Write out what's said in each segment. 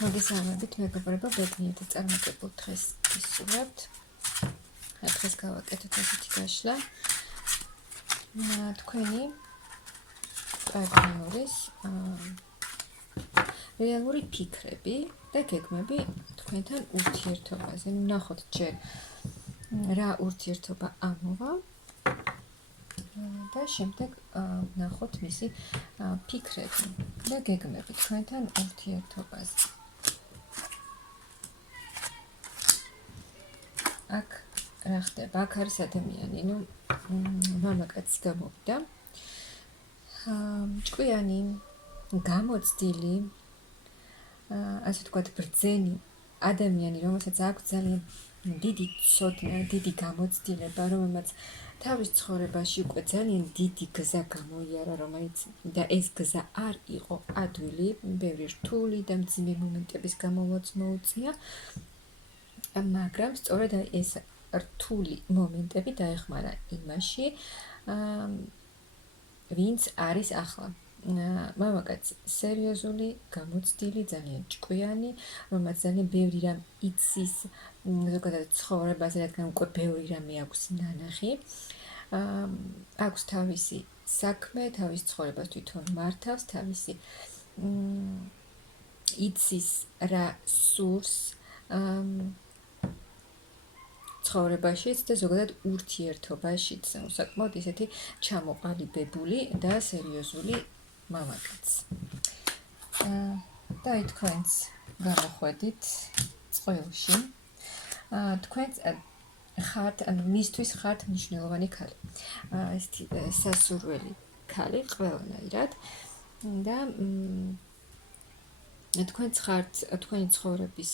მოგესალმებით, მეგობრებო, ბედნიერად წარმატებულ დღეს გისურვებთ. დღეს გავაკეთოთ ასეთი გაშლა. თქვენი პარტნიორის რეალური ფიქრები და გეგმები თქვენთან ურთიერთობაზე. ნახოთ ჯერ რა ურთიერთობა ამოვა და შემდეგ ნახოთ მისი ფიქრები და გეგმები თქვენთან ურთიერთობაზე. აქ რა ხდება? აქ არის ადამიანი, მამაკაცი გამოვიდა. ჭკვიანი, გამოცდილი, ასე ვთქვათ, ბრძენი ადამიანი, რომელსაც აქვს ძალიან დიდი ცოდნა, დიდი გამოცდილება, რომელმაც თავის ცხოვრებაში უკვე ძალიან დიდი გზა გამოიარა, რომელიც და ეს გზა არ იყო ადვილი, ბევრი რთული და მძიმე მომენტების გამოვაც მოუწია. მაგრამ სწორედ ეს რთული მომენტები დაეხმარა იმაში, ვინც არის ახლა. მამაკაცი სერიოზული, გამოცდილი, ძალიან ჭკვიანი, რომელმაც ძალიან ბევრი რამ იცის ზოგადად ცხოვრებაზე, რადგან უკვე ბევრი რამე აქვს ნანახი. აქვს თავისი საქმე, თავის ცხოვრებას თვითონ მართავს, თავისი იცის რა სურს ცხოვრებაშიც და ზოგადად ურთიერთობაშიც, საკმაოდ ისეთი ჩამოყალიბებული და სერიოზული მამაკაცი. და თქვენც გამოხვედით წყვილში. თქვენც ხართ, მისთვის ხართ მნიშვნელოვანი ქალი. ესეთი სასურველი ქალი ყველანაირად და თქვენც ხართ თქვენი ცხოვრების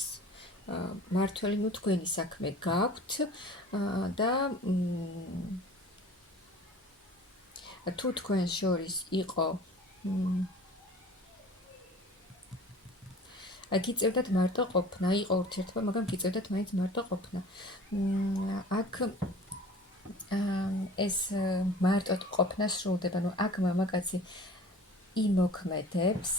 მართველი, თქვენი საქმე გაქვთ და თუ თქვენ შორის იყო გიწევდათ მარტო ყოფნა, იყო ურთიერთობა, მაგრამ გიწევდათ მაინც მარტო ყოფნა. აქ ეს მარტო ყოფნა სრულდება, აქ მამაკაცი იმოქმედებს,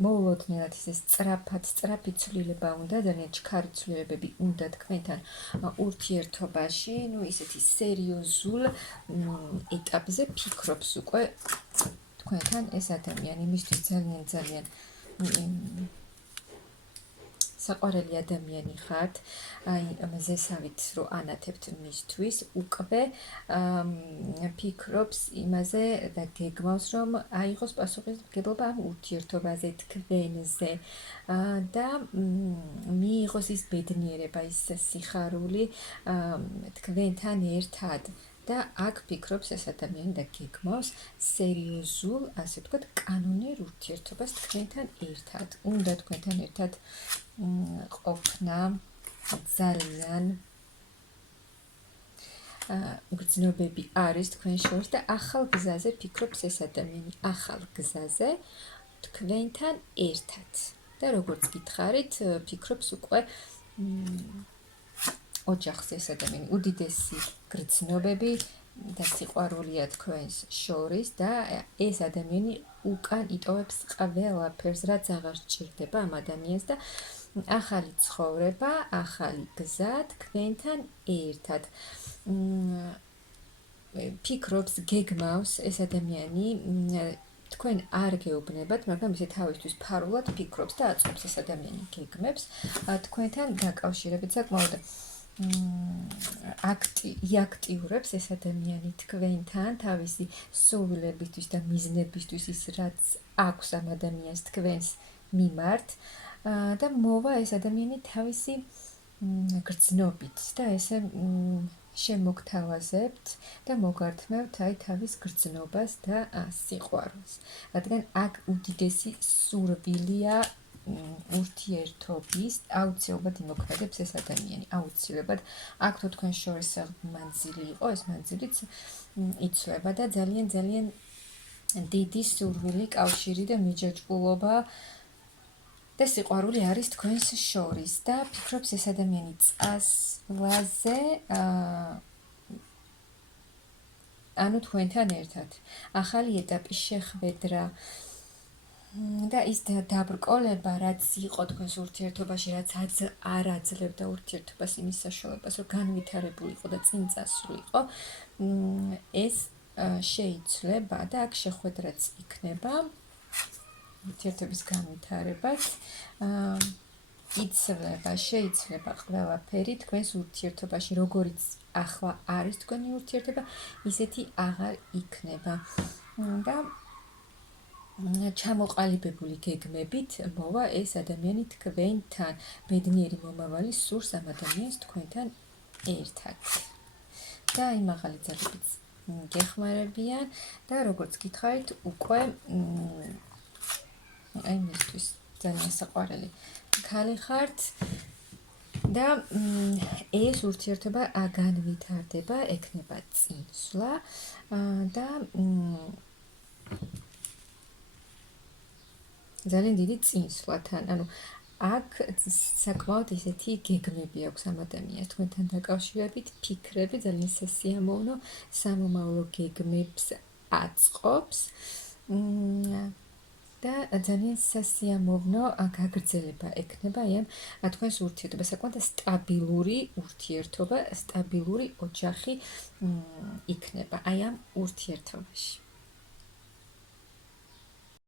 მოულოდნელად ეს სწრაფი ცვლილება უნდა, ძალიან ჩქარი ცვლილებები უნდა თქვენთან ურთიერთობაში, ისეთი სერიოზულ ეტაპზე ფიქრობს უკვე თქვენთან ეს ადამიანი, მისთვის ძალიან საყვარელი ადამიანი ხართ, მზესავით რო ანათებთ მისთვის, უკვე ფიქრობს იმაზე და გეგმავს, რომ აიღოს პასუხისმგებლობა ამ ურთიერთობაზე, თქვენზე და მიიღოს ის ბედნიერება, ის სიხარული თქვენთან ერთად. და აქ ფიქრობს ეს ადამიანი და გეგმავს სერიოზულ, ასე ვთქვათ, კანონიერ ურთიერთობას თქვენთან ერთად. უნდა თქვენთან ერთად ყოფნა ძალიან გრძნობები არის თქვენ შორის და ახალ გზაზე ფიქრობს ეს ადამიანი, ახალ გზაზე თქვენთან ერთად. და როგორც გითხარით, ფიქრობს უკვე ოჯახზე ეს ადამიანი, უდიდესი გრძნობები და სიყვარულია თქვენს შორის და ეს ადამიანი უკან იტოვებს ყველაფერს, რაც აღარ სჭირდება ამ ადამიანს და ახალი ცხოვრება, ახალი გზა თქვენთან ერთად. ფიქრობს, გეგმავს ეს ადამიანი, თქვენ არ გეუბნებათ, მაგრამ ისე თავისთვის ფარულად ფიქრობს და აწვევს ეს ადამიანი გეგმებს თქვენთან დაკავშირებით, საკმაოდ აქტიურებს ეს ადამიანი თქვენთან თავისი სურვილებისთვის და მიზნებისთვის, ის რაც აქვს ამ ადამიანს თქვენს მიმართ და მოვა ეს ადამიანი თავისი გრძნობით და ესე შემოგთავაზებთ და მოგართმევთ თავის გრძნობას და სიყვარულს. რადგან აქ უდიდესი სურვილია ურთიერთობის, აუცილებლად იმოქმედებს ეს ადამიანი, აუცილებლად. აქ თუ თქვენ შორის მანძილი იყო, ეს მანძილიც იცვლება და ძალიან დიდი სურვილი, კავშირი და მიჯაჭვულობა და სიყვარული არის თქვენს შორის და ფიქრობს ეს ადამიანი წასვლაზე, ანუ თქვენთან ერთად. ახალი ეტაპის შეხვედრა და ის დაბრკოლება, რაც იყო თქვენს ურთიერთობაში, რაც არ აძლევდა ურთიერთობას იმის საშუალებას, რომ განვითარებულიყო და წინ წასულიყო, ეს შეიცვლება და აქ შეხვედრაც იქნება ურთიერთობის განვითარებას. იცვლება, შეიცვლება ყველაფერი თქვენს ურთიერთობაში, როგორიც ახლა არის თქვენი ურთიერთობა, ისეთი აღარ იქნება. და ჩამოყალიბებული გეგმებით მოვა ეს ადამიანი თქვენთან. ბედნიერი მომავალი სურს ამ ადამიანს თქვენთან ერთად. და აი მაღალი ძალებიც გეხმარებიან და როგორც გითხარით, უკვე აი მისთვის ძალიან საყვარელი ქალი ხართ და ეს ურთიერთობა განვითარდება, ექნება წინსვლა და ძალიან დიდი წინსვლათან, ანუ აქ საკმაოდ ისეთი გეგმები აქვს ამ ადამიანს თქვენთან დაკავშირებით, ფიქრები ძალიან სასიამოვნო, სამომავლო გეგმებს აწყობს და ძალიან სასიამოვნო გაგრძელება ექნება აი ამ თქვენს ურთიერთობა, საკმაოდ სტაბილური ურთიერთობა, სტაბილური ოჯახი იქნება აი ამ ურთიერთობაში.